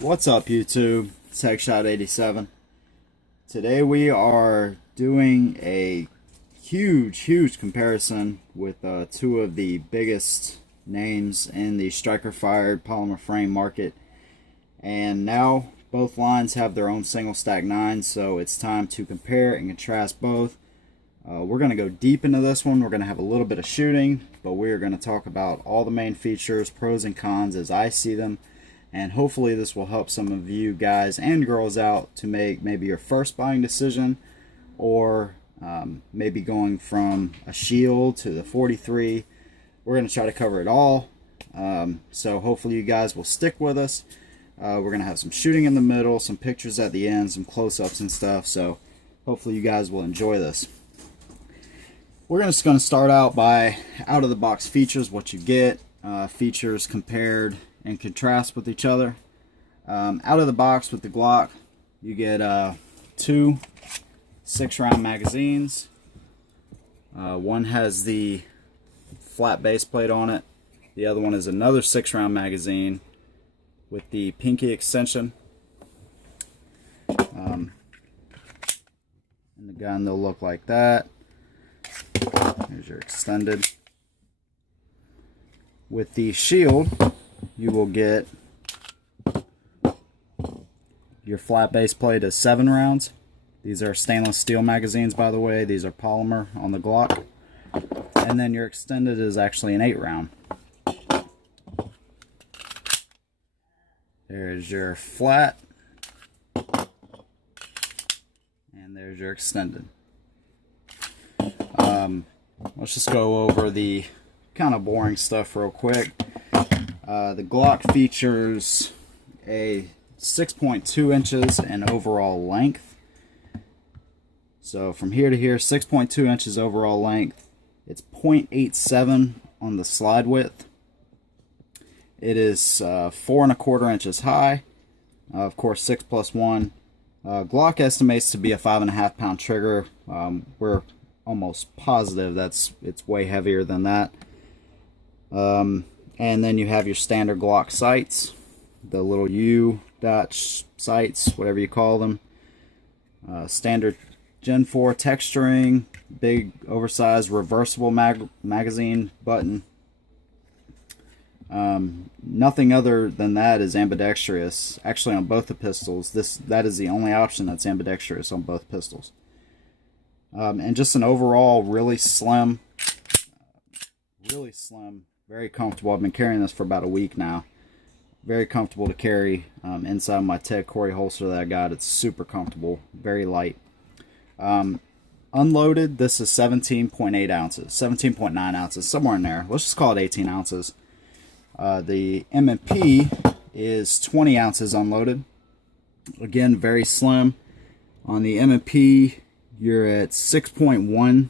What's up, YouTube? It's Headshot87. Today we are doing a huge comparison with two of the biggest names in the striker-fired polymer frame market. And now both lines have their own single stack 9, so it's time to compare and contrast both. We're going to go deep into this one. We're going to have a little bit of shooting, but we're going to talk about all the main features, pros and cons as I see them. And hopefully this will help some of you guys and girls out to make maybe your first buying decision, or maybe going from a Shield to the 43. We're going to try to cover it all. So hopefully you guys will stick with us. We're going to have some shooting in the middle, some pictures at the end, some close-ups and stuff. So hopefully you guys will enjoy this. We're just going to start out by out-of-the-box features, what you get, features compared and contrast with each other. Out of the box with the Glock, you get two 6-round magazines. One has the flat base plate on it. The other one is another 6-round magazine with the pinky extension. And the gun, they'll look like that. Here's your extended. With the Shield, you will get your flat base plate is 7 rounds. These are stainless steel magazines, by the way. These are polymer on the Glock. And then your extended is actually an 8-round. There's your flat. And there's your extended. Let's just go over the kind of boring stuff real quick. The Glock features a 6.2 inches in overall length. So from here to here, 6.2 inches overall length. It's 0.87 on the slide width. It is 4¼ inches high. Of course, 6 + 1. Glock estimates to be a 5.5 pound trigger. We're almost positive it's way heavier than that. And then you have your standard Glock sights, the little U dot sights, whatever you call them. Standard Gen 4 texturing, big oversized reversible magazine button. Nothing other than that is ambidextrous. Actually, on both the pistols, that is the only option that's ambidextrous on both pistols. And just an overall really slim, very comfortable. I've been carrying this for about a week now. Very comfortable to carry inside my Ted Corey holster that I got. It's super comfortable, very light. Unloaded, this is 17.8 ounces, 17.9 ounces, somewhere in there. Let's just call it 18 ounces. The M&P is 20 ounces unloaded. Again, very slim. On the M&P, you're at 6.1,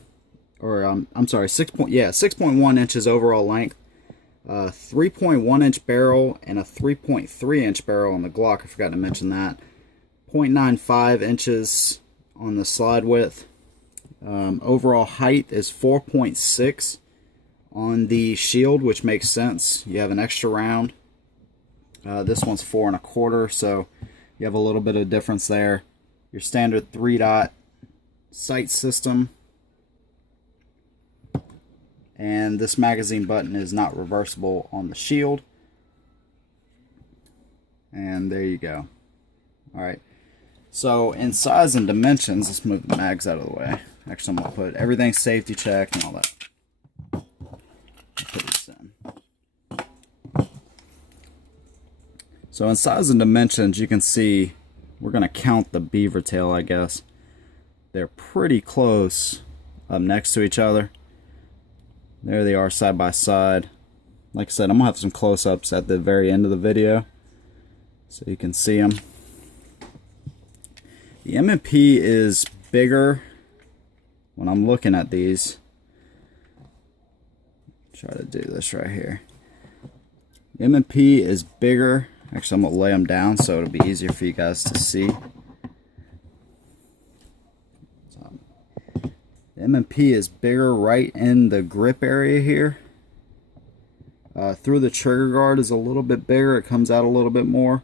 or I'm sorry, 6.1 inches overall length. 3.1 inch barrel and a 3.3 inch barrel on the Glock. I forgot to mention that. 0.95 inches on the slide width. Overall height is 4.6 on the Shield, which makes sense. You have an extra round. This one's 4¼ so you have a little bit of difference there. Your standard 3-dot sight system. And this magazine button is not reversible on the Shield. And there you go. Alright. So in size and dimensions, let's move the mags out of the way. Actually, I'm going to put everything safety checked and all that. Put this in. So in size and dimensions, you can see we're going to count the beaver tail, I guess. They're pretty close up next to each other. There they are side by side. Like I said, I'm going to have some close-ups at the very end of the video so you can see them. The M&P is bigger when I'm looking at these. Try to do this right here. The M&P is bigger. Actually, I'm going to lay them down so it'll be easier for you guys to see. The M&P is bigger right in the grip area here. Through the trigger guard is a little bit bigger. It comes out a little bit more.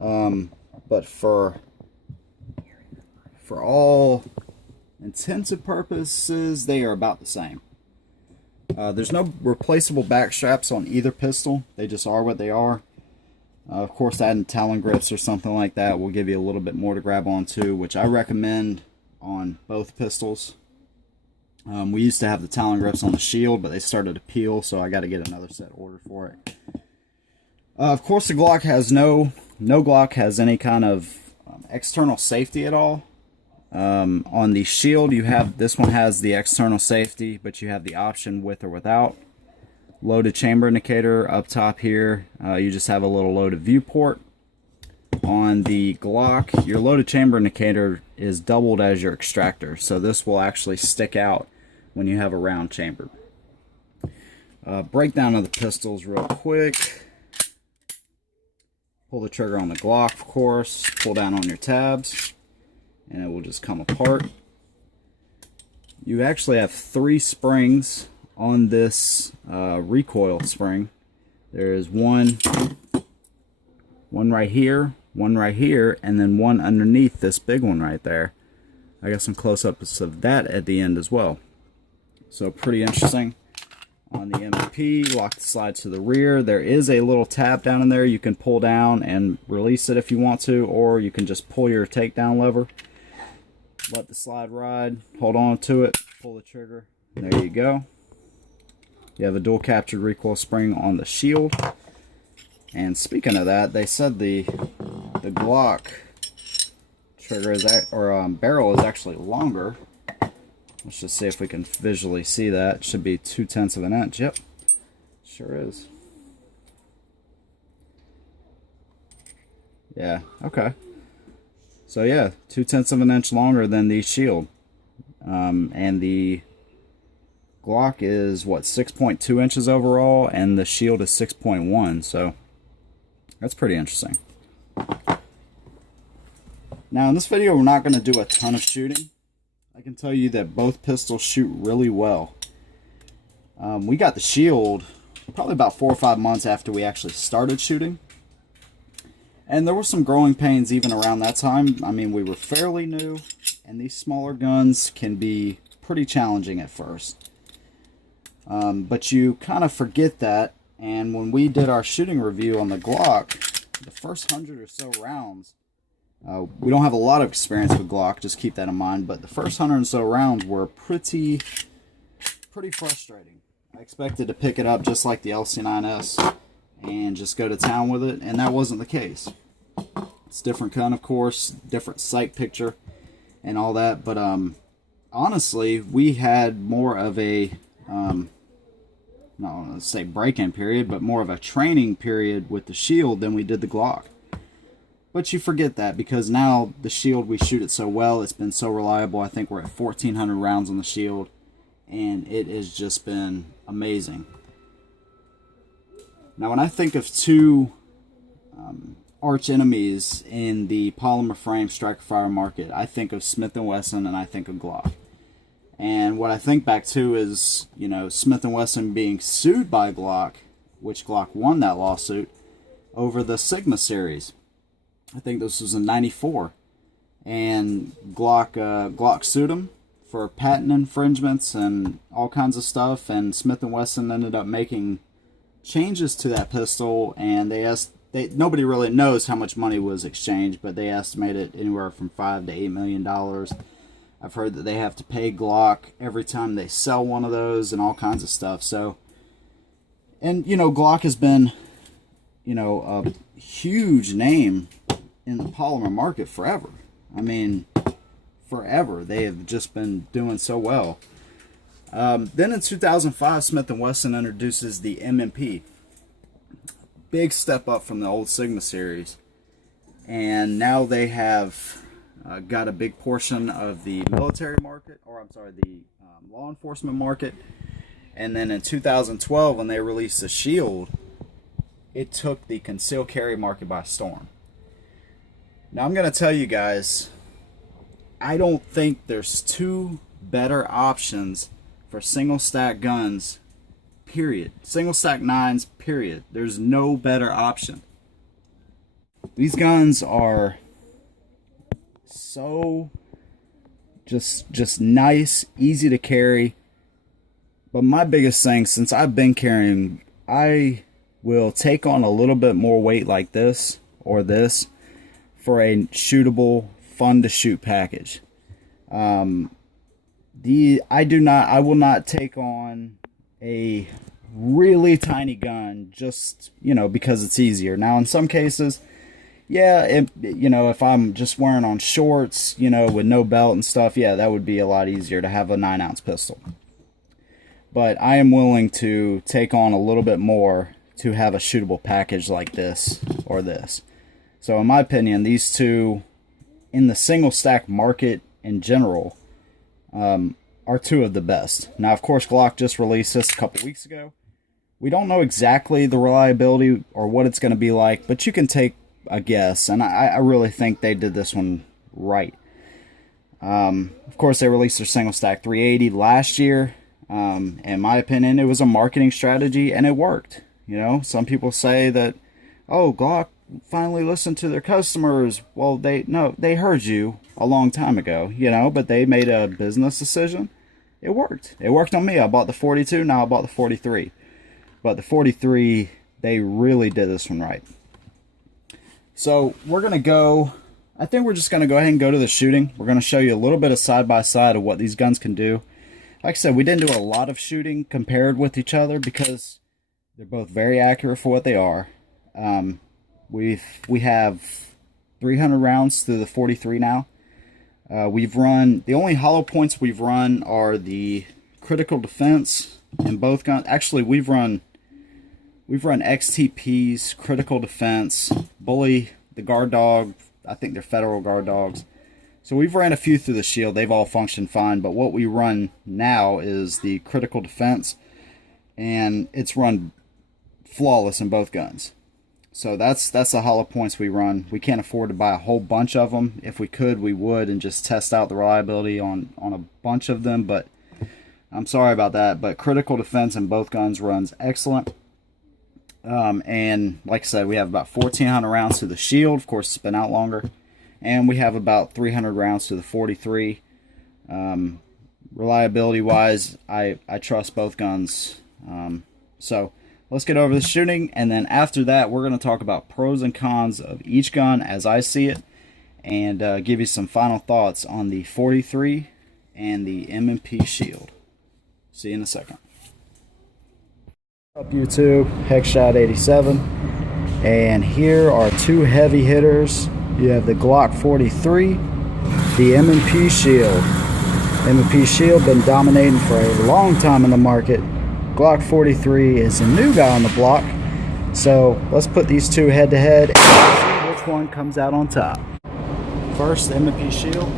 But for all intents and purposes, they are about the same. There's no replaceable back straps on either pistol. They just are what they are. Of course, adding Talon grips or something like that will give you a little bit more to grab onto, which I recommend on both pistols. We used to have the Talon grips on the Shield, but they started to peel, so I got to get another set ordered for it. Of course, the Glock has no Glock has any kind of external safety at all. On the Shield, this one has the external safety, but you have the option with or without. Loaded chamber indicator up top here. You just have a little loaded viewport. On the Glock, your loaded chamber indicator is doubled as your extractor, so this will actually stick out when you have a round chamber. Breakdown of the pistols real quick. Pull the trigger on the Glock, of course. Pull down on your tabs, and it will just come apart. You actually have 3 springs on this recoil spring. There's one right here, one right here, and then one underneath this big one right there. I got some close-ups of that at the end as well. So pretty interesting. On the M&P, lock the slide to the rear. There is a little tab down in there you can pull down and release it if you want to, or you can just pull your takedown lever. Let the slide ride, hold on to it, pull the trigger. There you go. You have a dual captured recoil spring on the Shield. And speaking of that, they said the Glock trigger is barrel is actually longer. Let's just see if we can visually see that. It should be 0.2 of an inch. Yep, sure is. Yeah, okay. So yeah, 0.2 of an inch longer than the Shield. And the Glock is what, 6.2 inches overall, and the Shield is 6.1, so that's pretty interesting. Now in this video we're not going to do a ton of shooting. I can tell you that both pistols shoot really well. We got the Shield probably about 4 or 5 months after we actually started shooting, and there were some growing pains even around that time. I mean, we were fairly new, and these smaller guns can be pretty challenging at first. But you kind of forget that, and when we did our shooting review on the Glock, the first 100 or so rounds, we don't have a lot of experience with Glock, just keep that in mind, but the first 100 or so rounds were pretty frustrating. I expected to pick it up just like the LC9S and just go to town with it, and that wasn't the case. It's different gun, of course, different sight picture and all that, but honestly, we had more of a not to say break-in period, but more of a training period with the Shield than we did the Glock. But you forget that because now the Shield, we shoot it so well, it's been so reliable. I think we're at 1,400 rounds on the Shield, and it has just been amazing. Now when I think of two arch enemies in the polymer frame striker fire market, I think of Smith & Wesson and I think of Glock. And what I think back to is, you know, Smith & Wesson being sued by Glock, which Glock won that lawsuit, over the Sigma series. I think this was in '94. And Glock sued them for patent infringements and all kinds of stuff. And Smith & Wesson ended up making changes to that pistol. And nobody really knows how much money was exchanged, but they estimated anywhere from $5 to $8 million. I've heard that they have to pay Glock every time they sell one of those and all kinds of stuff. So, and you know, Glock has been, you know, a huge name in the polymer market forever. I mean, forever. They have just been doing so well. Then in 2005, Smith & Wesson introduces the M&P. Big step up from the old Sigma series. And now they have got a big portion of the military market, or I'm sorry, the law enforcement market. And then in 2012, when they released the Shield, it took the concealed carry market by storm. Now I'm going to tell you guys, I don't think there's two better options for single stack guns, period. Single stack 9s, period. There's no better option. These guns are so just nice, easy to carry. But my biggest thing, since I've been carrying, I will take on a little bit more weight like this or this for a shootable, fun to shoot package. I will not take on a really tiny gun just, because it's easier. Now, in some cases, yeah, if I'm just wearing on shorts, with no belt and stuff, yeah, that would be a lot easier to have a 9-ounce pistol. But I am willing to take on a little bit more to have a shootable package like this or this. So in my opinion, these two, in the single stack market in general, are two of the best. Now, of course, Glock just released this a couple weeks ago. We don't know exactly the reliability or what it's going to be like, but you can take a guess, and I really think they did this one right. Of course, they released their single stack 380 last year. In my opinion, it was a marketing strategy, and it worked. Some people say that, oh, Glock finally listened to their customers. Well, they heard you a long time ago, but they made a business decision. It worked. It worked on me. I bought the 42, now I bought the 43. But the 43, they really did this one right. So we're going to go, I think we're just going to go ahead and go to the shooting. We're going to show you a little bit of side-by-side of what these guns can do. Like I said, we didn't do a lot of shooting compared with each other because they're both very accurate for what they are. We have 300 rounds through the 43 now. We've run, the only hollow points we've run are the critical defense in both guns. Actually, we've run XTPs, critical defense, bully, the guard dog. I think they're federal guard dogs. So we've ran a few through the shield. They've all functioned fine. But what we run now is the critical defense, and it's run flawless in both guns. So that's the hollow points we run. We can't afford to buy a whole bunch of them. If we could, we would, and just test out the reliability on a bunch of them. But I'm sorry about that. But critical defense in both guns runs excellent. And like I said, we have about 1,400 rounds to the shield. Of course, it's been out longer. And we have about 300 rounds to the 43. Reliability wise, I trust both guns. So let's get over the shooting, and then after that we're going to talk about pros and cons of each gun as I see it, and give you some final thoughts on the 43 and the M&P shield. See you in a second. Up YouTube, Heckshot 87, and here are two heavy hitters. You have the Glock 43, the M&P shield. M&P shield been dominating for a long time in the market. Glock 43 is a new guy on the block. So let's put these two head to head and see which one comes out on top. First, M&P shield.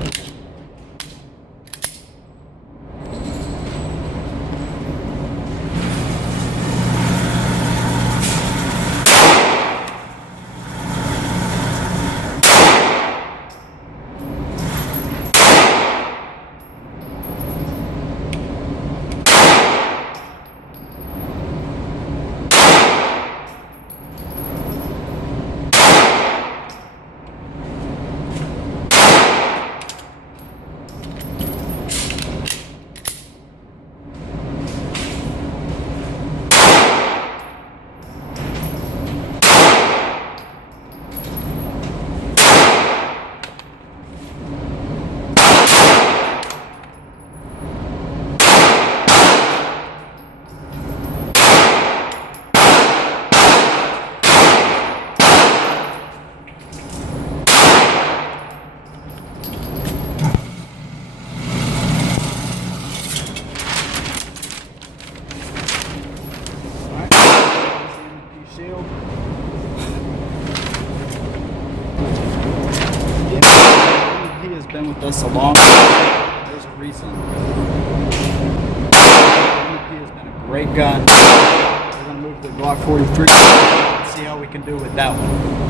Been with us a long time. There's a reason. MVP has been a great gun. We're going to move to the Glock 43 and see how we can do with that one.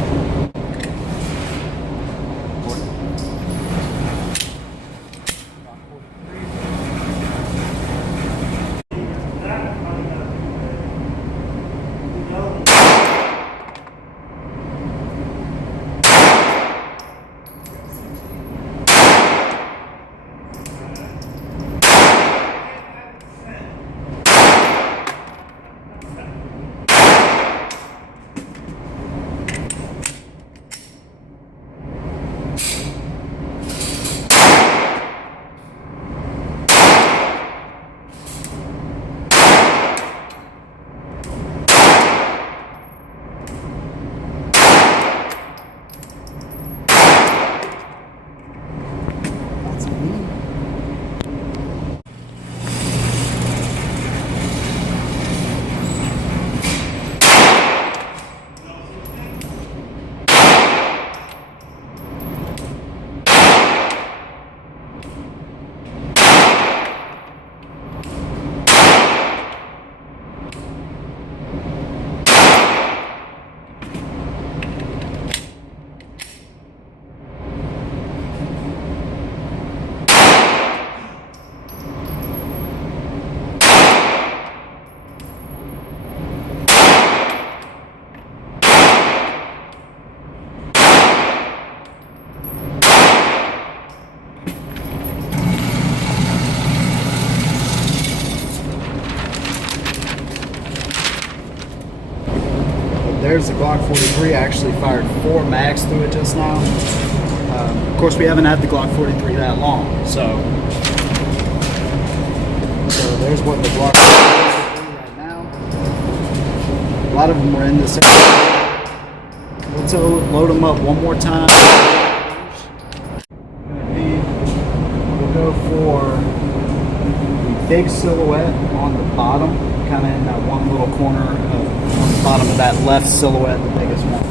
there's the Glock 43. I actually fired 4 mags through it just now. Of course, we haven't had the Glock 43 that long, so there's what the Glock 43 right now. A lot of them are in this area. Let's load them up one more time. We'll go for the big silhouette on the bottom, kind of in that one little corner on the bottom of that left silhouette, the biggest one.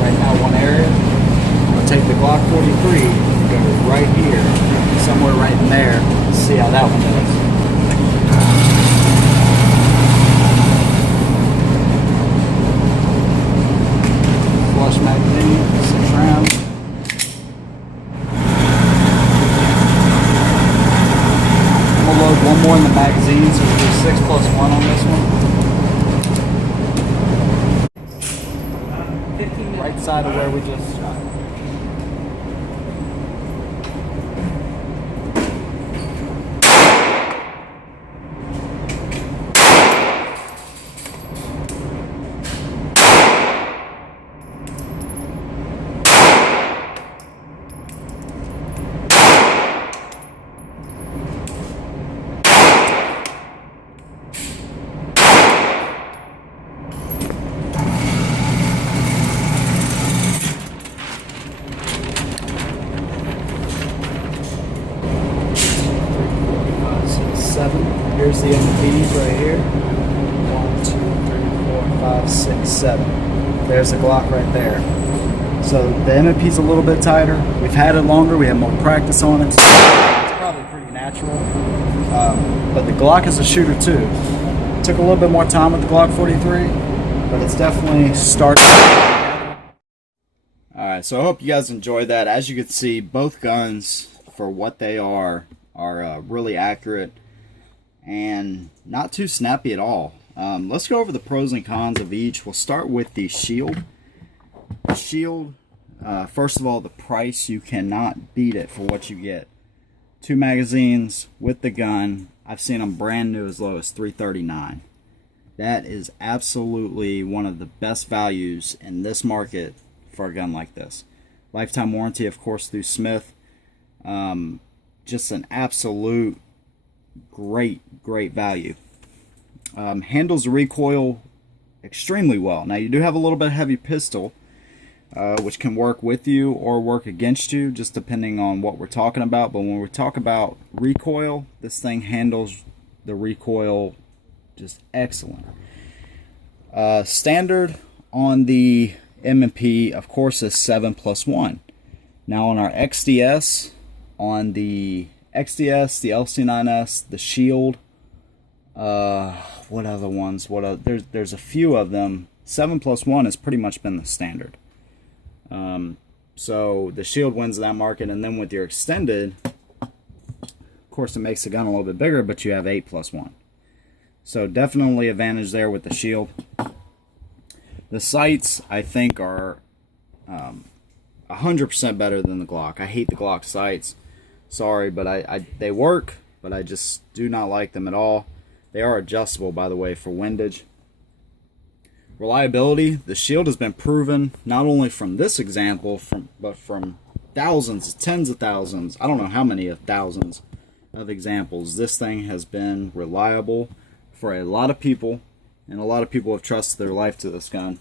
Right now, one area. I'm going to take the Glock 43 and go right here, somewhere right in there, and see how that one does. Flush magazine, 6 rounds. I'm going to load one more in the magazine, so we'll do 6 plus 1 on this one. Right side of where we just shot. Here's the MPs right here. 1, 2, 3, 4, 5, 6, 7. There's the Glock right there. So the MP's a little bit tighter. We've had it longer. We have more practice on it. It's probably pretty natural. But the Glock is a shooter too. Took a little bit more time with the Glock 43, but it's definitely starting. Alright, so I hope you guys enjoyed that. As you can see, both guns, for what they are really accurate and not too snappy at all. Let's go over the pros and cons of each. We'll start with the Shield. The Shield, first of all, the price, you cannot beat it for what you get. 2 magazines with the gun. I've seen them brand new as low as $339. That is absolutely one of the best values in this market for a gun like this. Lifetime warranty, of course, through Smith. Just an absolute great value. Handles the recoil extremely well. Now, you do have a little bit heavy pistol, which can work with you or work against you, just depending on what we're talking about. But when we talk about recoil, this thing handles the recoil just excellent. Standard on the M&P, of course, is 7+1. Now on our XDS, on the XDS, the LC9S, the Shield, what other ones? There's a few of them. 7+1 has pretty much been the standard. So the Shield wins that market, and then with your extended, of course, it makes the gun a little bit bigger, but you have 8+1. So definitely advantage there with the Shield. The sights, I think, are 100% better than the Glock. I hate the Glock sights. Sorry, but they work, but I just do not like them at all. They are adjustable, by the way, for windage. Reliability, the Shield has been proven not only from this example, but from thousands, tens of thousands, I don't know how many of thousands of examples. This thing has been reliable for a lot of people, and a lot of people have trusted their life to this gun.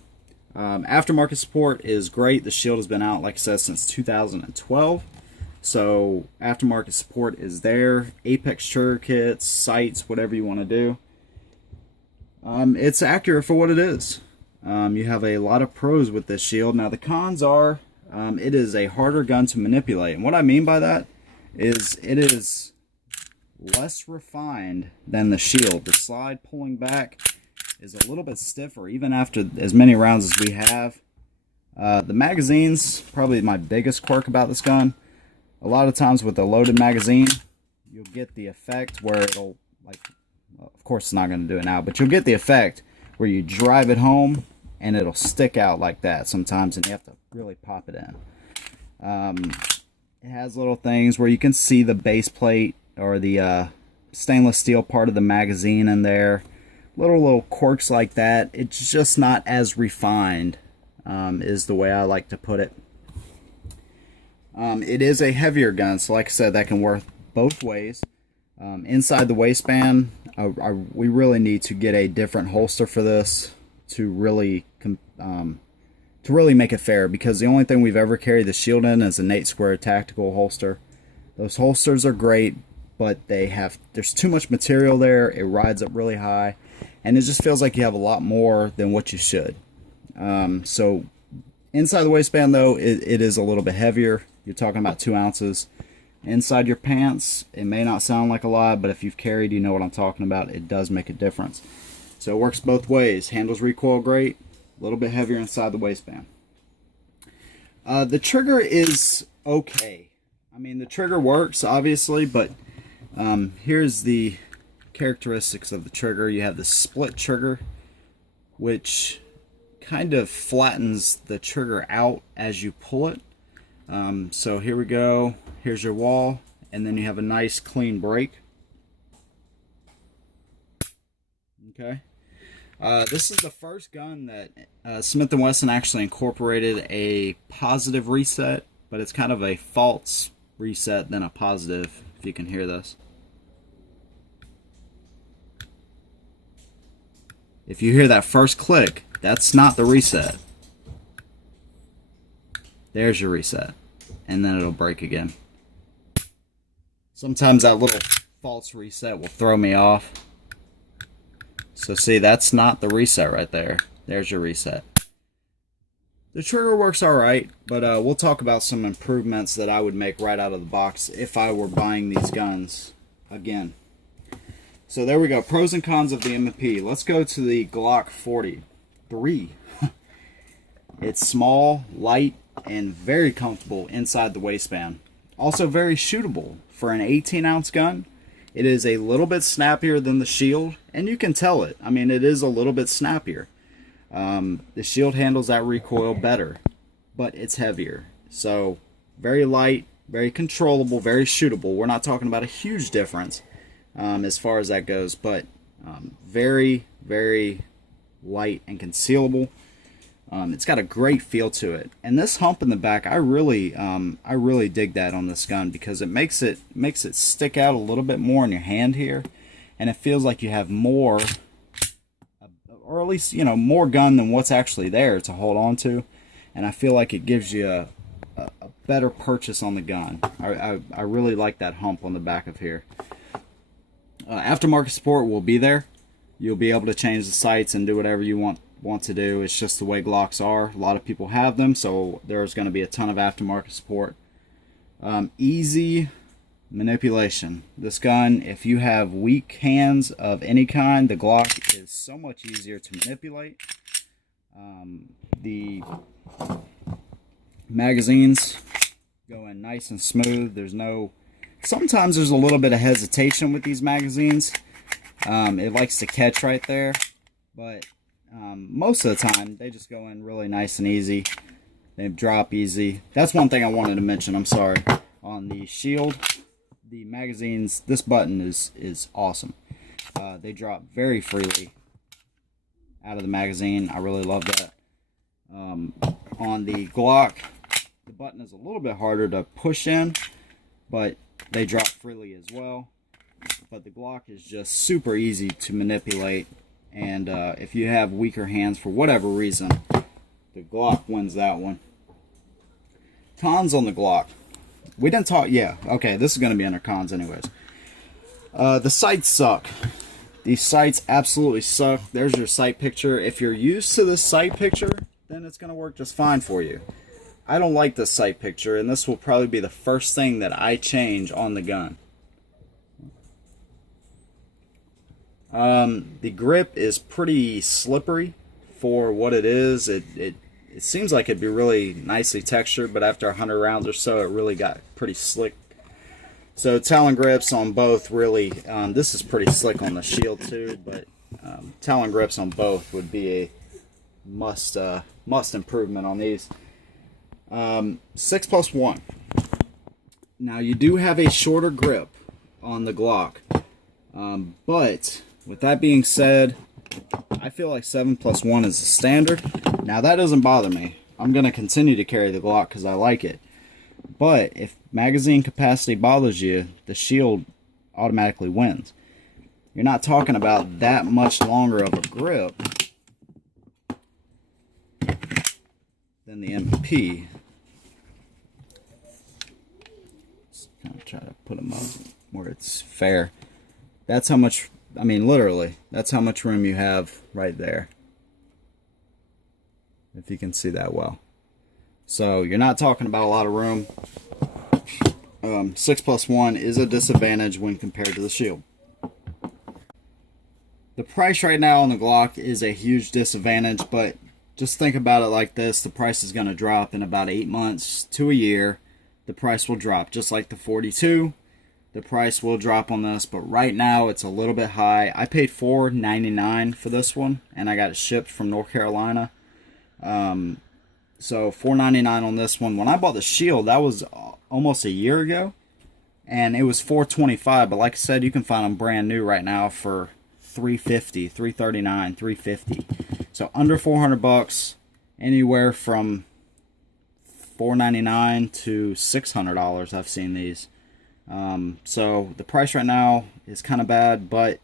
Aftermarket support is great. The Shield has been out, like I said, since 2012. So aftermarket support is there. Apex trigger kits, sights, whatever you want to do. It's accurate for what it is. You have a lot of pros with this Shield. Now the cons are, it is a harder gun to manipulate. And what I mean by that is it is less refined than the Shield. The slide pulling back is a little bit stiffer, even after as many rounds as we have. The magazine's probably my biggest quirk about this gun. A lot of times with a loaded magazine, you'll get the effect where it'll, like, well, of course it's not going to do it now, but you'll get the effect where you drive it home and it'll stick out like that sometimes, and you have to really pop it in. It has little things where you can see the base plate or the stainless steel part of the magazine in there. Little quirks like that. It's just not as refined, is the way I like to put it. It is a heavier gun, so like I said, that can work both ways. Inside the waistband, we really need to get a different holster for this to really make it fair, because the only thing we've ever carried the Shield in is an 8 square tactical holster. Those holsters are great, but there's too much material there. It rides up really high, and it just feels like you have a lot more than what you should. So inside the waistband, though, it is a little bit heavier. You're talking about 2 ounces. Inside your pants, it may not sound like a lot, but if you've carried, you know what I'm talking about. It does make a difference. So it works both ways. Handles recoil great, a little bit heavier inside the waistband. The trigger is okay. I mean, the trigger works, obviously, but here's the characteristics of the trigger. You have the split trigger, which kind of flattens the trigger out as you pull it. So here we go. Here's your wall, and then you have a nice clean break. Okay. This is the first gun that Smith & Wesson actually incorporated a positive reset, but it's kind of a false reset than a positive, if you can hear this. If you hear that first click, that's not the reset. There's your reset, and then it'll break again. Sometimes that little false reset will throw me off. So see, that's not the reset right there. There's your reset. The trigger works alright, but we'll talk about some improvements that I would make right out of the box if I were buying these guns again. So there we go, pros and cons of the M&P. Let's go to the Glock 43. It's small, light, and very comfortable inside the waistband. Also very shootable. For an 18-ounce gun, it is a little bit snappier than the Shield, and you can tell it. I mean, it is a little bit snappier. The Shield handles that recoil better, but it's heavier. So very light, very controllable, very shootable. We're not talking about a huge difference as far as that goes, but very, very light and concealable. It's got a great feel to it, and this hump in the back, I really dig that on this gun, because it makes it stick out a little bit more in your hand here, and it feels like you have more, or at least, you know, more gun than what's actually there to hold on to, and I feel like it gives you a better purchase on the gun. I really like that hump on the back of here. Aftermarket support will be there. You'll be able to change the sights and do whatever you want to do. It's just the way Glocks are. A lot of people have them, so there's going to be a ton of aftermarket support. Easy manipulation. This gun, if you have weak hands of any kind, the Glock is so much easier to manipulate. The magazines go in nice and smooth. Sometimes there's a little bit of hesitation with these magazines. It likes to catch right there, but most of the time they just go in really nice and easy. They drop easy. That's one thing I wanted to mention, I'm sorry. On the Shield, the magazines, this button is awesome. They drop very freely out of the magazine. I really love that. On the Glock, the button is a little bit harder to push in, but they drop freely as well. But the Glock is just super easy to manipulate, and if you have weaker hands for whatever reason, the Glock wins that one. Cons on the Glock. We didn't talk, yeah, okay, this is going to be under cons anyways. The sights suck. These sights absolutely suck. There's your sight picture. If you're used to this sight picture, then it's going to work just fine for you. I don't like this sight picture, and this will probably be the first thing that I change on the gun. The grip is pretty slippery for what it is. It seems like it'd be really nicely textured, but after 100 rounds or so, it really got pretty slick. So Talon grips on both really, this is pretty slick on the shield too, but Talon grips on both would be a must improvement on these. 6+1. Now you do have a shorter grip on the Glock, but with that being said, I feel like 7+1 is the standard. Now that doesn't bother me. I'm going to continue to carry the Glock because I like it. But if magazine capacity bothers you, the shield automatically wins. You're not talking about that much longer of a grip than the MP. Just kind of try to put them up where it's fair. That's how much, I mean literally, that's how much room you have right there. If you can see that well. So you're not talking about a lot of room. 6+1 is a disadvantage when compared to the shield. The price right now on the Glock is a huge disadvantage, but just think about it like this. The price is going to drop in about 8 months to a year. The price will drop just like the 42. The price will drop on this, but right now it's a little bit high. I paid $4.99 for this one, and I got it shipped from North Carolina. So $4.99 on this one. When I bought the shield, that was almost a year ago, and it was $4.25. But like I said, you can find them brand new right now for $3.50, $3.39, $3.50. So under $400, anywhere from $4.99 to $600. I've seen these. So the price right now is kind of bad, but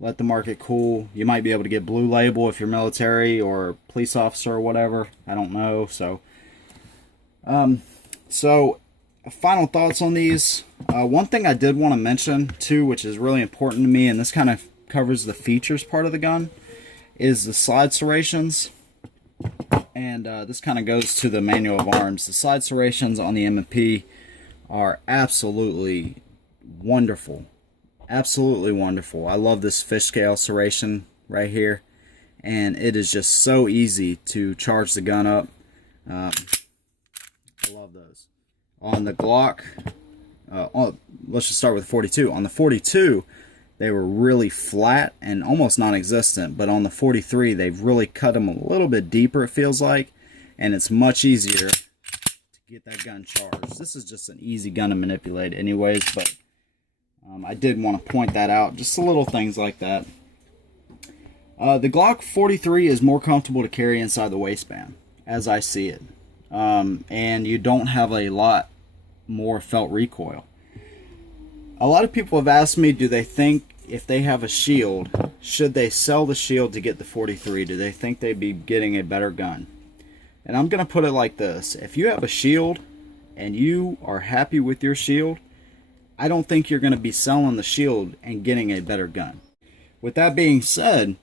let the market cool. You might be able to get blue label if you're military or police officer or whatever. I don't know. So, final thoughts on these. One thing I did want to mention too, which is really important to me, and this kind of covers the features part of the gun, is the slide serrations. And this kind of goes to the manual of arms. The slide serrations on the M&P are absolutely wonderful. Absolutely wonderful. I love this fish scale serration right here, and it is just so easy to charge the gun up. I love those. On the Glock, let's just start with 42. On the 42, they were really flat and almost non-existent, but on the 43, they've really cut them a little bit deeper, it feels like, and it's much easier to get that gun charged. This is just an easy gun to manipulate anyways, but I did want to point that out. Just the little things like that. The Glock 43 is more comfortable to carry inside the waistband, as I see it. And you don't have a lot more felt recoil. A lot of people have asked me, do they think if they have a shield, should they sell the shield to get the 43? Do they think they'd be getting a better gun? And I'm going to put it like this. If you have a shield and you are happy with your shield, I don't think you're going to be selling the shield and getting a better gun. With that being said,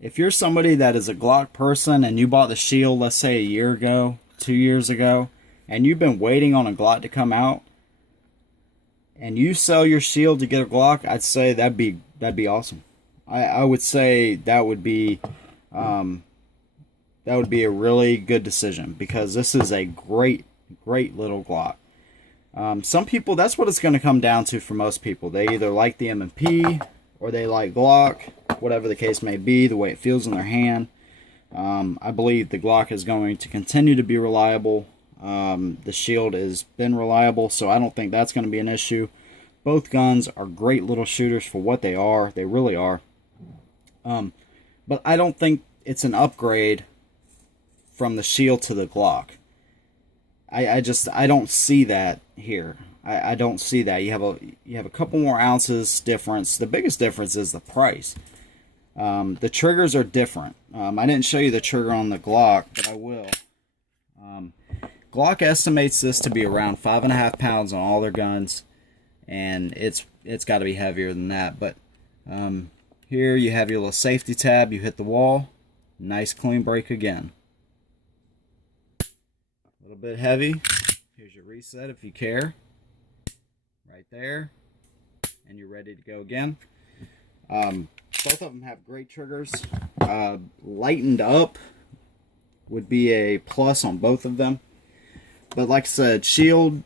if you're somebody that is a Glock person and you bought the shield, let's say a year ago, 2 years ago, and you've been waiting on a Glock to come out, and you sell your shield to get a Glock, I'd say that'd be awesome. I would say that would be a really good decision, because this is a great little Glock. Some people, that's what it's going to come down to for most people. They either like the M&P or they like Glock, whatever the case may be, the way it feels in their hand. I believe the Glock is going to continue to be reliable. The shield has been reliable, so I don't think that's going to be an issue. Both guns are great little shooters for what they are. They really are. But I don't think it's an upgrade from the shield to the Glock. I don't see that here. I don't see that. You have a couple more ounces difference. The biggest difference is the price. The triggers are different. I didn't show you the trigger on the Glock, but I will. Glock estimates this to be around 5.5 pounds on all their guns, and it's got to be heavier than that. But here you have your little safety tab. You hit the wall. Nice clean break again. A little bit heavy. Here's your reset if you care. Right there. And you're ready to go again. Both of them have great triggers. Lightened up would be a plus on both of them. But like I said, shield,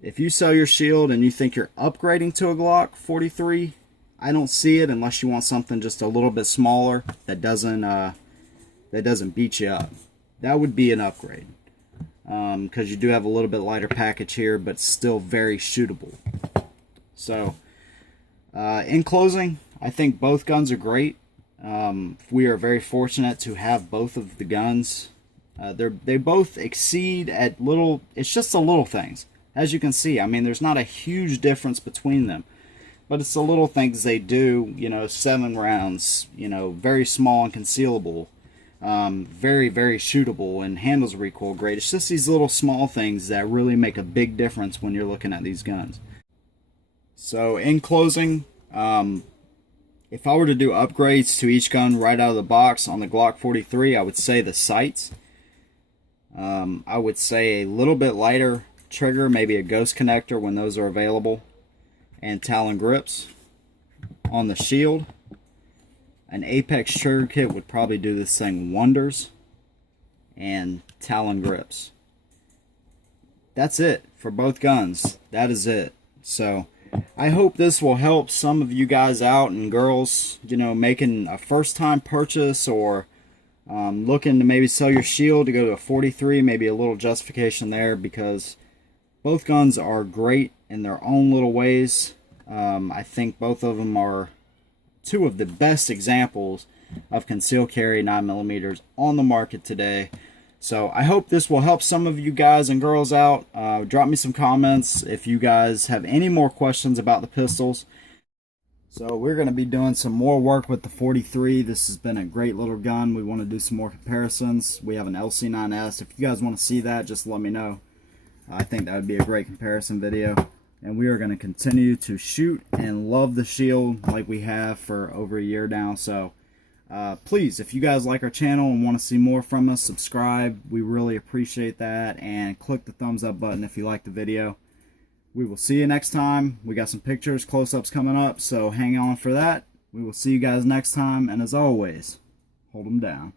if you sell your shield and you think you're upgrading to a Glock 43, I don't see it unless you want something just a little bit smaller that doesn't beat you up. That would be an upgrade, because you do have a little bit lighter package here, but still very shootable. So, in closing, I think both guns are great. We are very fortunate to have both of the guns. They both exceed at little. It's just the little things, as you can see. I mean, there's not a huge difference between them, but it's the little things they do. You know, 7 rounds. You know, very small and concealable. Very, very shootable, and handles recoil great. It's just these little small things that really make a big difference when you're looking at these guns. So in closing, if I were to do upgrades to each gun right out of the box on the Glock 43, I would say the sights. I would say a little bit lighter trigger, maybe a ghost connector when those are available, and Talon grips. On the shield, an Apex trigger kit would probably do this thing wonders, and Talon grips. That's it for both guns. That is it. So I hope this will help some of you guys out, and girls, you know, making a first time purchase, or looking to maybe sell your shield to go to a 43, maybe a little justification there, because both guns are great in their own little ways. I think both of them are two of the best examples of concealed carry 9mm on the market today. So I hope this will help some of you guys and girls out. Drop me some comments if you guys have any more questions about the pistols. So we're going to be doing some more work with the 43. This has been a great little gun. We want to do some more comparisons. We have an LC9S. If you guys want to see that, just let me know. I think that would be a great comparison video. And we are going to continue to shoot and love the shield like we have for over a year now. So please, if you guys like our channel and want to see more from us, subscribe. We really appreciate that. And click the thumbs up button if you like the video. We will see you next time. We got some pictures, close-ups coming up, so hang on for that. We will see you guys next time. And as always, hold them down.